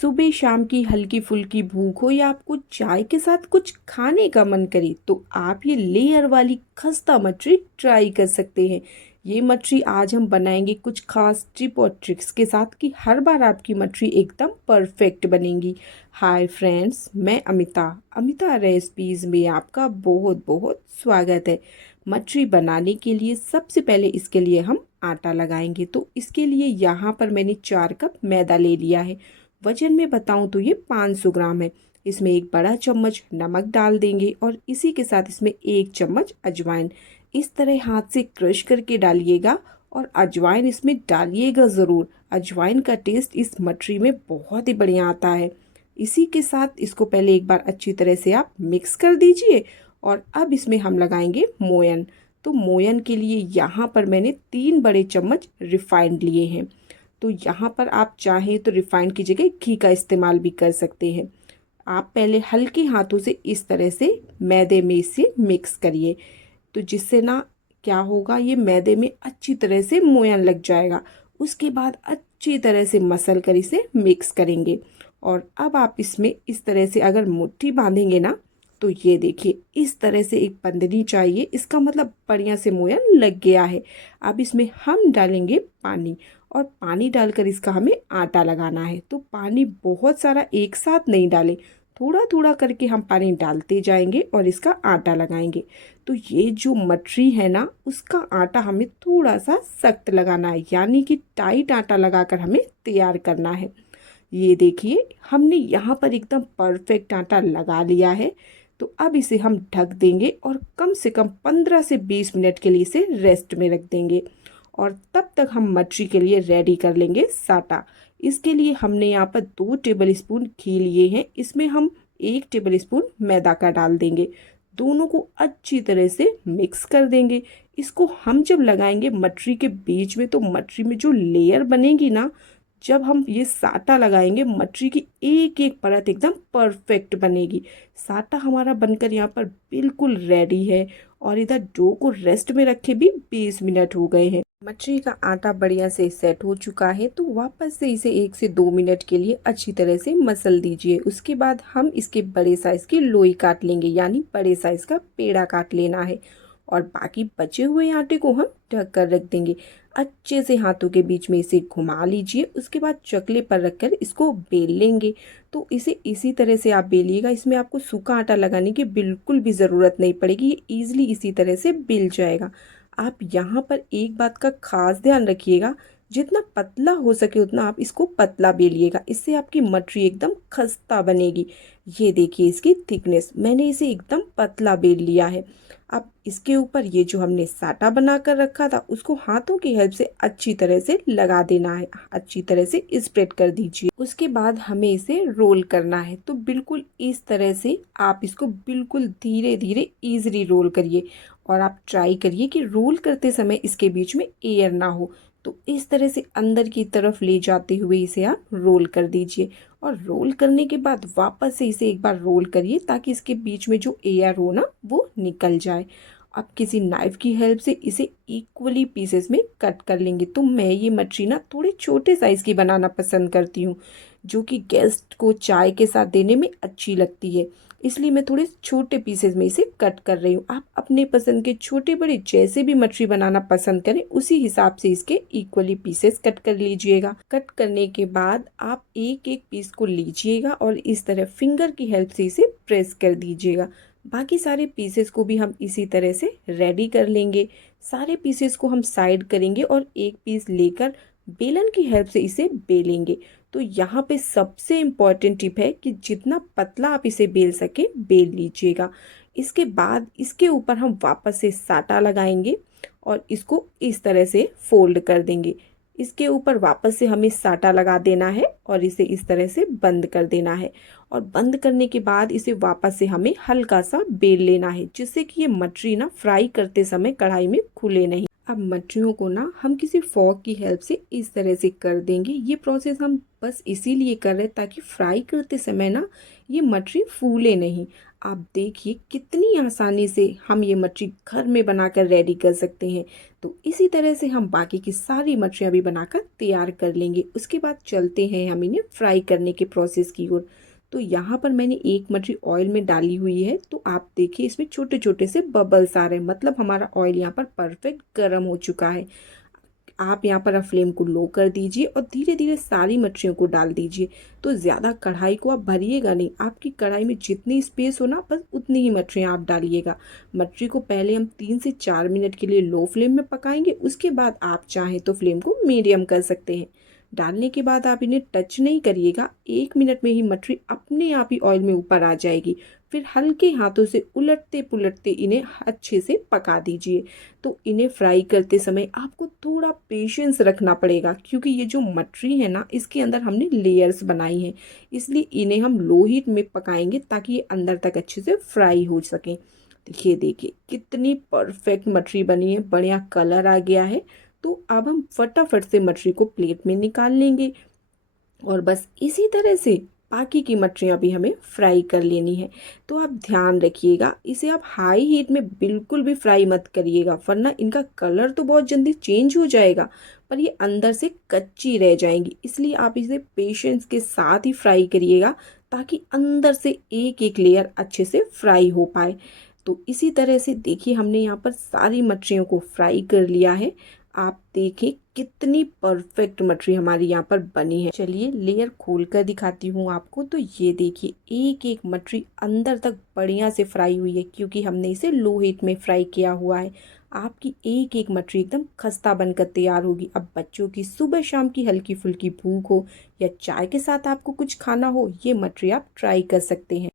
सुबह शाम की हल्की फुल्की भूख हो या आपको चाय के साथ कुछ खाने का मन करे तो आप ये लेयर वाली खस्ता मछली ट्राई कर सकते हैं। ये मछली आज हम बनाएंगे कुछ खास टिप और ट्रिक्स के साथ कि हर बार आपकी मछली एकदम परफेक्ट बनेगी। हाय फ्रेंड्स, मैं अमिता अमिता रेसिपीज़ में आपका बहुत बहुत स्वागत है। मछली बनाने के लिए सबसे पहले इसके लिए हम आटा लगाएंगे। तो इसके लिए यहाँ पर मैंने 4 कप मैदा ले लिया है। वजन में बताऊं तो ये 500 ग्राम है। इसमें एक बड़ा चम्मच नमक डाल देंगे और इसी के साथ इसमें 1 चम्मच अजवाइन इस तरह हाथ से क्रश करके डालिएगा और अजवाइन इसमें डालिएगा ज़रूर। अजवाइन का टेस्ट इस मटरी में बहुत ही बढ़िया आता है। इसी के साथ इसको पहले एक बार अच्छी तरह से आप मिक्स कर दीजिए और अब इसमें हम लगाएंगे मोयन। तो मोयन के लिए यहाँ पर मैंने 3 बड़े चम्मच रिफाइंड लिए हैं। तो यहाँ पर आप चाहें तो रिफाइंड की जगह घी का इस्तेमाल भी कर सकते हैं। आप पहले हल्के हाथों से इस तरह से मैदे में इसे मिक्स करिए। तो जिससे ना क्या होगा, ये मैदे में अच्छी तरह से मोयन लग जाएगा। उसके बाद अच्छी तरह से मसल कर इसे मिक्स करेंगे। और अब आप इसमें इस तरह से अगर मुट्ठी बांधेंगे ना, तो ये देखिए इस तरह से एक बंधनी चाहिए। इसका मतलब बढ़िया से मोयन लग गया है। अब इसमें हम डालेंगे पानी और पानी डालकर इसका हमें आटा लगाना है। तो पानी बहुत सारा एक साथ नहीं डालें, थोड़ा थोड़ा करके हम पानी डालते जाएंगे और इसका आटा लगाएंगे। तो ये जो मटरी है ना, उसका आटा हमें थोड़ा सा सख्त लगाना है, यानी कि टाइट आटा लगाकर हमें तैयार करना है। ये देखिए हमने यहाँ पर एकदम परफेक्ट आटा लगा लिया है। तो अब इसे हम ढक देंगे और कम से कम 15 से 20 मिनट के लिए इसे रेस्ट में रख देंगे। और तब तक हम मछली के लिए रेडी कर लेंगे साटा। इसके लिए हमने यहाँ पर 2 टेबल स्पून घी लिए हैं। इसमें हम 1 टेबल स्पून मैदा का डाल देंगे। दोनों को अच्छी तरह से मिक्स कर देंगे। इसको हम जब लगाएंगे मछली के बीच में, तो मछली में जो लेयर बनेगी ना, जब हम ये साटा लगाएंगे मछली की एक एक परत एकदम परफेक्ट बनेगी। साटा हमारा बनकर यहाँ पर बिल्कुल रेडी है। और इधर डो को रेस्ट में रखे भी 20 मिनट हो गए हैं। मछली का आटा बढ़िया से सेट हो चुका है। तो वापस से इसे 1 से 2 मिनट के लिए अच्छी तरह से मसल दीजिए। उसके बाद हम इसके बड़े साइज की लोई काट लेंगे, यानी बड़े साइज का पेड़ा काट लेना है। और बाकी बचे हुए आटे को हम ढक कर रख देंगे। अच्छे से हाथों के बीच में इसे घुमा लीजिए। उसके बाद चकले पर रखकर इसको बेल लेंगे। तो इसे इसी तरह से आप बेलिएगा। इसमें आपको सूखा आटा लगाने की बिल्कुल भी ज़रूरत नहीं पड़ेगी, ये ईजिली इसी तरह से बेल जाएगा। आप यहाँ पर एक बात का खास ध्यान रखिएगा, जितना पतला हो सके उतना आप इसको पतला बेलिएगा। इससे आपकी मटरी एकदम खस्ता बनेगी। ये देखिए इसकी थिकनेस, मैंने इसे एकदम पतला बेल लिया है। अब इसके ऊपर ये जो हमने साटा बना कर रखा था, उसको हाथों की हेल्प से अच्छी तरह से लगा देना है। अच्छी तरह से स्प्रेड कर दीजिए। उसके बाद हमें इसे रोल करना है। तो बिल्कुल इस तरह से आप इसको बिल्कुल धीरे धीरे ईजिली रोल करिए। और आप ट्राई करिए कि रोल करते समय इसके बीच में एयर ना हो। तो इस तरह से अंदर की तरफ ले जाते हुए इसे आप रोल कर दीजिए। और रोल करने के बाद वापस से इसे एक बार रोल करिए, ताकि इसके बीच में जो एयर हो ना, वो निकल जाए। अब किसी नाइफ की हेल्प से इसे इक्वली पीसेस में कट कर लेंगे। तो मैं ये मछली ना थोड़े छोटे साइज़ की बनाना पसंद करती हूँ, जो कि गेस्ट को चाय के साथ देने में अच्छी लगती है। इसलिए मैं थोड़े छोटे पीसेस में इसे कट कर रही हूँ। आप अपने पसंद के छोटे बड़े जैसे भी मछली बनाना पसंद करें, उसी हिसाब से इसके इक्वली पीसेस कट कर लीजिएगा। कट करने के बाद आप एक एक पीस को लीजिएगा और इस तरह फिंगर की हेल्प से इसे प्रेस कर दीजिएगा। बाकी सारे पीसेस को भी हम इसी तरह से रेडी कर लेंगे। सारे पीसेस को हम साइड करेंगे और एक पीस लेकर बेलन की हेल्प से इसे बेलेंगे। तो यहाँ पे सबसे इम्पॉर्टेंट टिप है कि जितना पतला आप इसे बेल सके बेल लीजिएगा। इसके बाद इसके ऊपर हम वापस से साटा लगाएंगे और इसको इस तरह से फोल्ड कर देंगे। इसके ऊपर वापस से हमें साटा लगा देना है और इसे इस तरह से बंद कर देना है। और बंद करने के बाद इसे वापस से हमें हल्का सा बेल लेना है, जिससे कि ये मछली ना फ्राई करते समय कढ़ाई में खुले नहीं। अब मछलियों को ना हम किसी फॉर्क की हेल्प से इस तरह से कर देंगे। ये प्रोसेस हम बस इसीलिए कर रहे हैं ताकि फ्राई करते समय ना ये मछली फूले नहीं। आप देखिए कितनी आसानी से हम ये मछली घर में बनाकर रेडी कर सकते हैं। तो इसी तरह से हम बाकी की सारी मछलियाँ भी बनाकर तैयार कर लेंगे। उसके बाद चलते हैं हम इन्हें फ्राई करने के प्रोसेस की ओर। तो यहाँ पर मैंने एक मछली ऑयल में डाली हुई है। तो आप देखिए इसमें छोटे छोटे से बबल्स आ रहे हैं, मतलब हमारा ऑयल यहाँ पर परफेक्ट गर्म हो चुका है। आप यहाँ पर फ्लेम को लो कर दीजिए और धीरे धीरे सारी मछलियों को डाल दीजिए। तो ज़्यादा कढ़ाई को आप भरिएगा नहीं, आपकी कढ़ाई में जितनी स्पेस हो ना बस उतनी ही मछलियाँ आप डालिएगा। मछली को पहले हम 3 से 4 मिनट के लिए लो फ्लेम में पकाएंगे, उसके बाद आप चाहें तो फ्लेम को मीडियम कर सकते हैं। डालने के बाद आप इन्हें टच नहीं करिएगा, 1 मिनट में ही मछली अपने आप ही ऑयल में ऊपर आ जाएगी। फिर हल्के हाथों से उलटते पुलटते इन्हें अच्छे से पका दीजिए। तो इन्हें फ्राई करते समय आपको थोड़ा पेशेंस रखना पड़ेगा, क्योंकि ये जो मछली है ना इसके अंदर हमने लेयर्स बनाई हैं, इसलिए इन्हें हम लो हीट में पकाएंगे ताकि ये अंदर तक अच्छे से फ्राई हो सकें। देखिए देखिए कितनी परफेक्ट मछली बनी है, बढ़िया कलर आ गया है। तो अब हम फटाफट से मछली को प्लेट में निकाल लेंगे और बस इसी तरह से बाकी की मछलियाँ भी हमें फ्राई कर लेनी है। तो आप ध्यान रखिएगा, इसे आप हाई हीट में बिल्कुल भी फ्राई मत करिएगा, वरना इनका कलर तो बहुत जल्दी चेंज हो जाएगा पर ये अंदर से कच्ची रह जाएंगी। इसलिए आप इसे पेशेंस के साथ ही फ्राई करिएगा ताकि अंदर से एक एक लेयर अच्छे से फ्राई हो पाए। तो इसी तरह से देखिए हमने यहाँ पर सारी मछलियों को फ्राई कर लिया है। आप देखिए कितनी परफेक्ट मछली हमारी यहाँ पर बनी है। चलिए लेयर खोल कर दिखाती हूँ आपको। तो ये देखिए एक एक मछली अंदर तक बढ़िया से फ्राई हुई है, क्योंकि हमने इसे लो हीट में फ्राई किया हुआ है। आपकी एक एक मछली एकदम खस्ता बनकर तैयार होगी। अब बच्चों की सुबह शाम की हल्की फुल्की भूख हो या चाय के साथ आपको कुछ खाना हो, ये मछली आप ट्राई कर सकते हैं।